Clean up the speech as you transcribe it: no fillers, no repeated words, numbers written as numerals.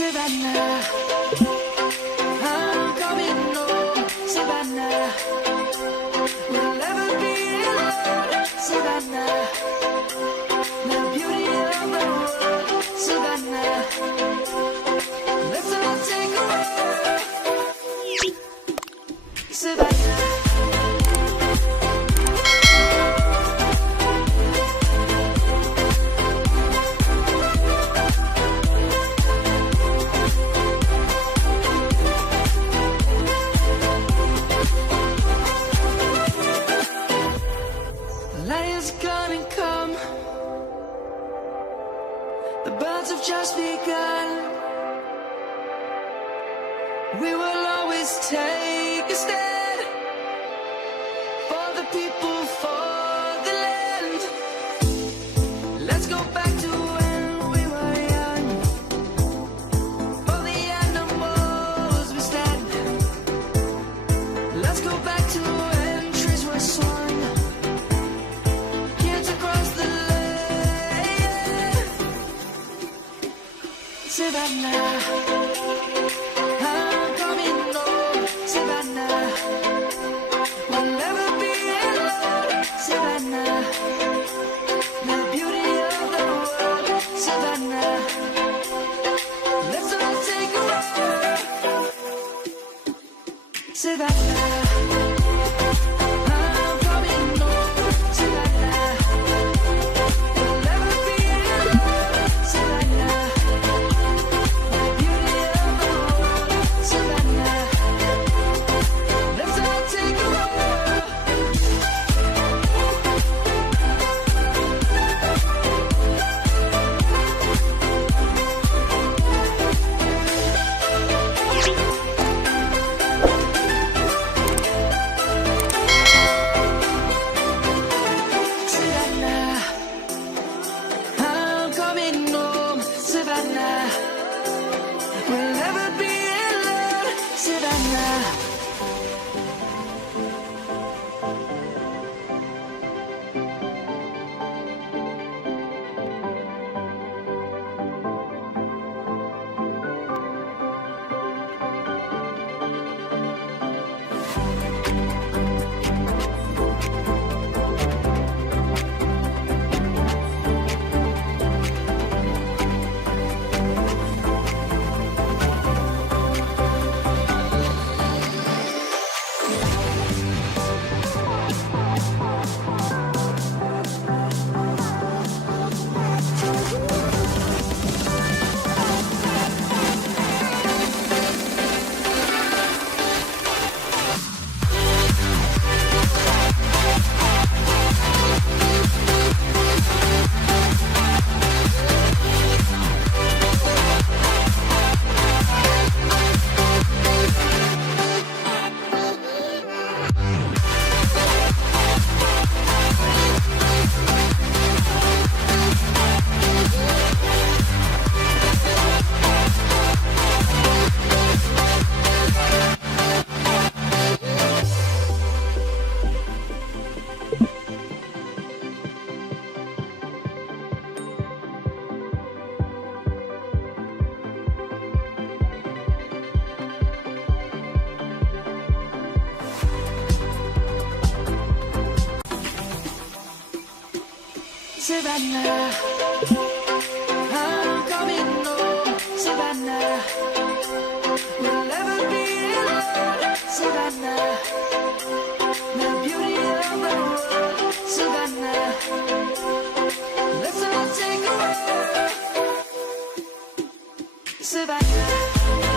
Savannah, I'm coming home, Savannah. We'll never be alone, Savannah. The beauty of the world, Savannah. Let's all take a walk, Savannah. Lion's gonna come. The birds have just begun. We will always take a stand for the people, for the land. Let's go back to when we were young. For the animals we stand. Let's go back to when trees were swung. Savannah, I'm coming home, Savannah. We'll never be alone, Savannah. The beauty of the world, Savannah. Let's all take a walk, Savannah. I'm coming home, Savannah. We'll never be alone, Savannah. We'll never be alone, Savannah. Savannah, I'm coming home, Savannah. We'll never be alone, Savannah. The beauty of the world, Savannah. Let's all take a walk, Savannah.